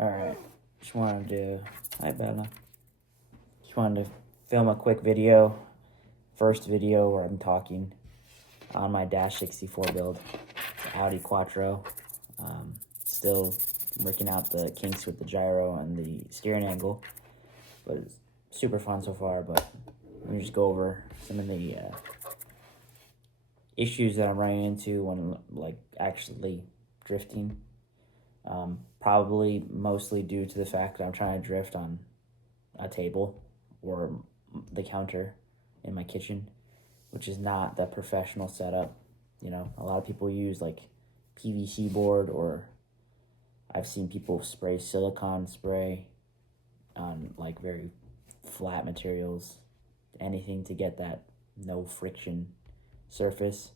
Alright, just wanted to, hi Bella. Just wanted to film a quick video, first video where I'm talking on my Dash 64 build. It's Audi Quattro. Still working out the kinks with the gyro and the steering angle, but it's super fun so far. But let me just go over some of the issues that I'm running into when actually drifting. Probably mostly due to the fact that I'm trying to drift on a table or the counter in my kitchen, which is not the professional setup. You know, a lot of people use like PVC board, or I've seen people spray silicone spray on like very flat materials, anything to get that no friction surface.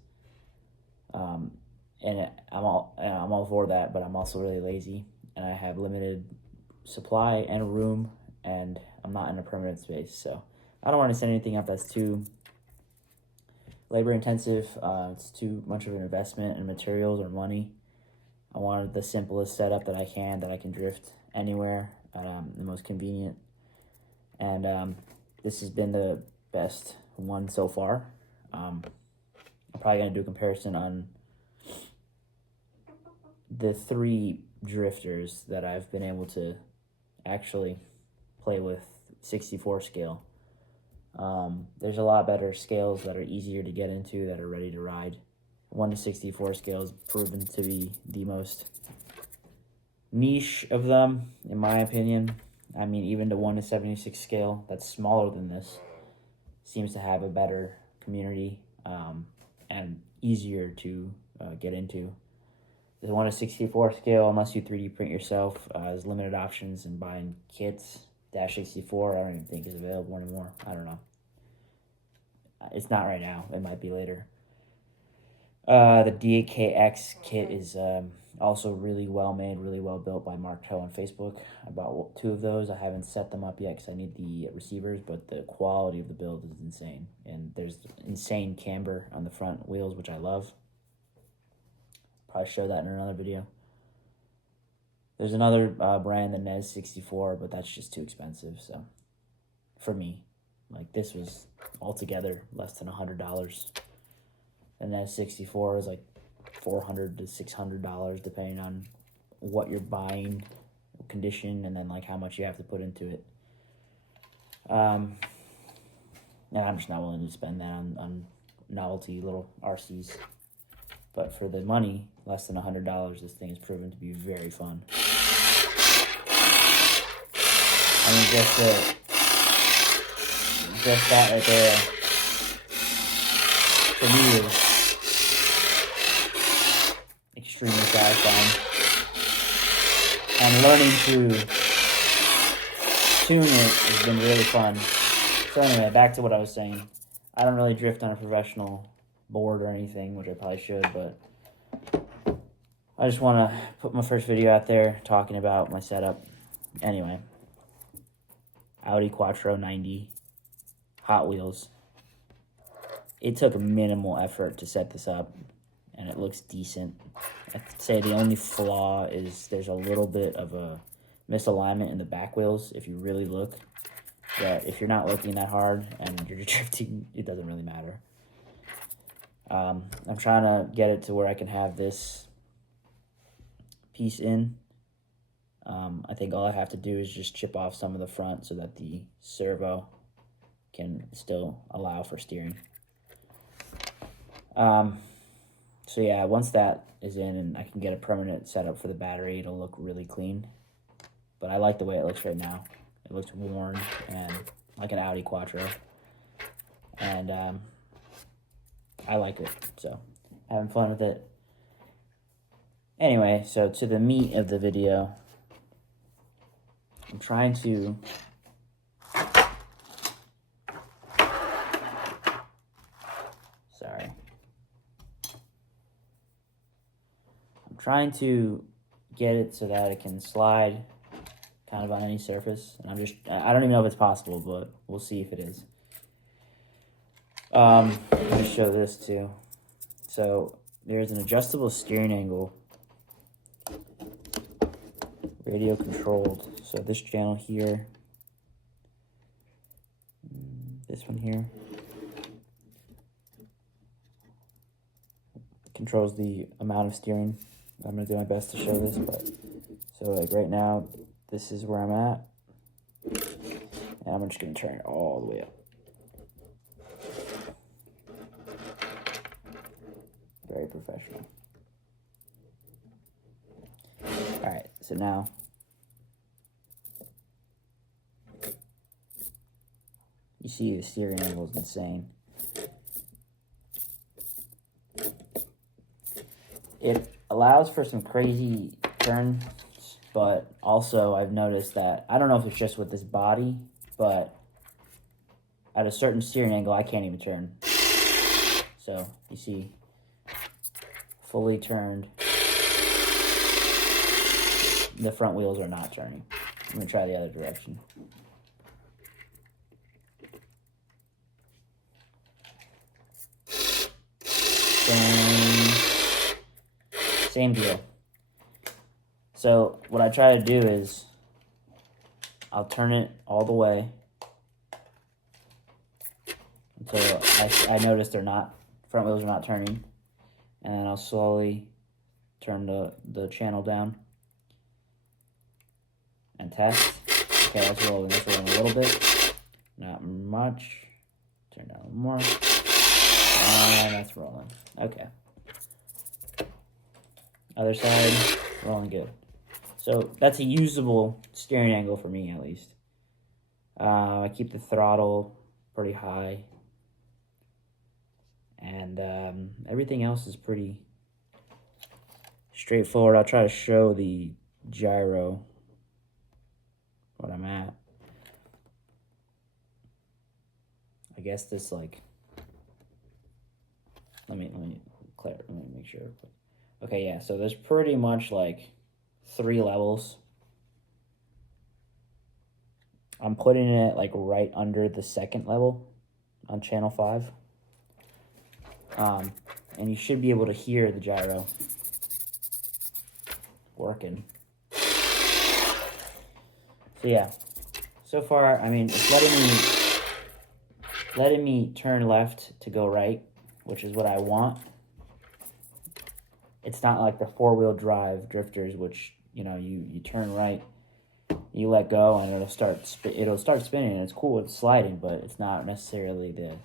And I'm all for that, but I'm also really lazy, and I have limited supply and room, and I'm not in a permanent space, so I don't want to set anything up that's too labor intensive. It's too much of an investment in materials or money. I wanted the simplest setup that I can drift anywhere, the most convenient, and this has been the best one so far. I'm probably going to do a comparison on the 3 drifters that I've been able to actually play with 64 scale. There's a lot better scales that are easier to get into, that are ready to ride. 1 to 64 scale is proven to be the most niche of them, in my opinion. I mean, even the 1 to 76 scale, that's smaller than this, seems to have a better community and easier to get into. The 1 to 64 scale, unless you 3D print yourself, has limited options, and buying kits. Dash 64, I don't even think is available anymore. I don't know. It's not right now. It might be later. The DKX kit is also really well made, really well built by Mark Cho on Facebook. I bought 2 of those. I haven't set them up yet because I need the receivers, but the quality of the build is insane. And there's insane camber on the front wheels, which I love. Probably show that in another video. There's another brand, the NES 64, but that's just too expensive. So for me, like, this was altogether less than $100. The NES 64 is like $400 to $600, depending on what you're buying, condition, and then like how much you have to put into it. And I'm just not willing to spend that on novelty little RCs. But for the money, less than $100, this thing has proven to be very fun. I mean, just that right there, for me, is extremely satisfying. And learning to tune it has been really fun. So anyway, back to what I was saying. I don't really drift on a professional board or anything, which I probably should, but I just want to put my first video out there talking about my setup. Anyway, Audi Quattro 90, Hot Wheels. It took minimal effort to set this up, and it looks decent. I'd say the only flaw is there's a little bit of a misalignment in the back wheels if you really look. But if you're not looking that hard and you're drifting, it doesn't really matter. I'm trying to get it to where I can have this piece in. I think all I have to do is just chip off some of the front so that the servo can still allow for steering. So yeah, once that is in and I can get a permanent setup for the battery, it'll look really clean. But I like the way it looks right now. It looks worn and like an Audi Quattro. And I like it, so having fun with it. Anyway, so to the meat of the video, I'm trying to get it so that it can slide kind of on any surface. And I don't even know if it's possible, but we'll see if it is. Let me show this too. So there's an adjustable steering angle radio controlled. So this channel here, this one here, controls the amount of steering. I'm gonna do my best to show this, but so like right now, this is where I'm at, and I'm just gonna turn it all the way up. Very professional. All right, so now you see the steering angle is insane. It allows for some crazy turns, but also I've noticed that, I don't know if it's just with this body, but at a certain steering angle, I can't even turn. So you see, fully turned, the front wheels are not turning. I'm gonna try the other direction. Same deal. So what I try to do is I'll turn it all the way until I notice they're not, front wheels are not turning, and then I'll slowly turn the channel down and test. Okay, that's rolling a little bit, not much. Turn down a little more, and that's rolling. Okay. Other side, rolling good. So that's a usable steering angle for me, at least. I keep the throttle pretty high, and everything else is pretty straightforward. I'll try to show the gyro, what I'm at. I guess this, like, let me make sure. Okay, yeah, so there's pretty much like 3 levels. I'm putting it like right under the second level on channel 5. And you should be able to hear the gyro working. So yeah, so far, I mean, it's letting me turn left to go right, which is what I want. It's not like the 4-wheel drive drifters, which, you know, you turn right, you let go, and it'll start spinning, and it's cool, it's sliding, but it's not necessarily the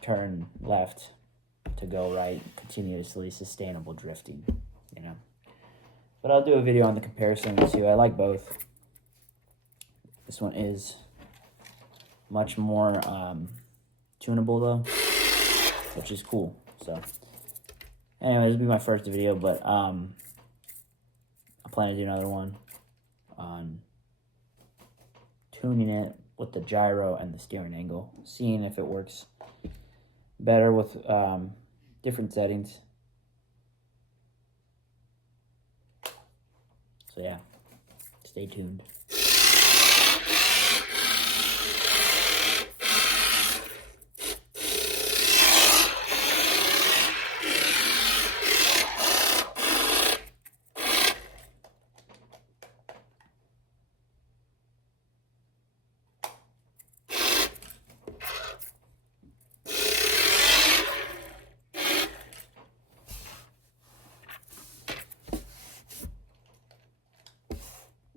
turn left to go right, continuously sustainable drifting, you know. But I'll do a video on the comparison too. I like both. This one is much more tunable though, which is cool. So anyway, this will be my first video, but I plan to do another one on tuning it with the gyro and the steering angle, seeing if it works better with different settings. So yeah, stay tuned.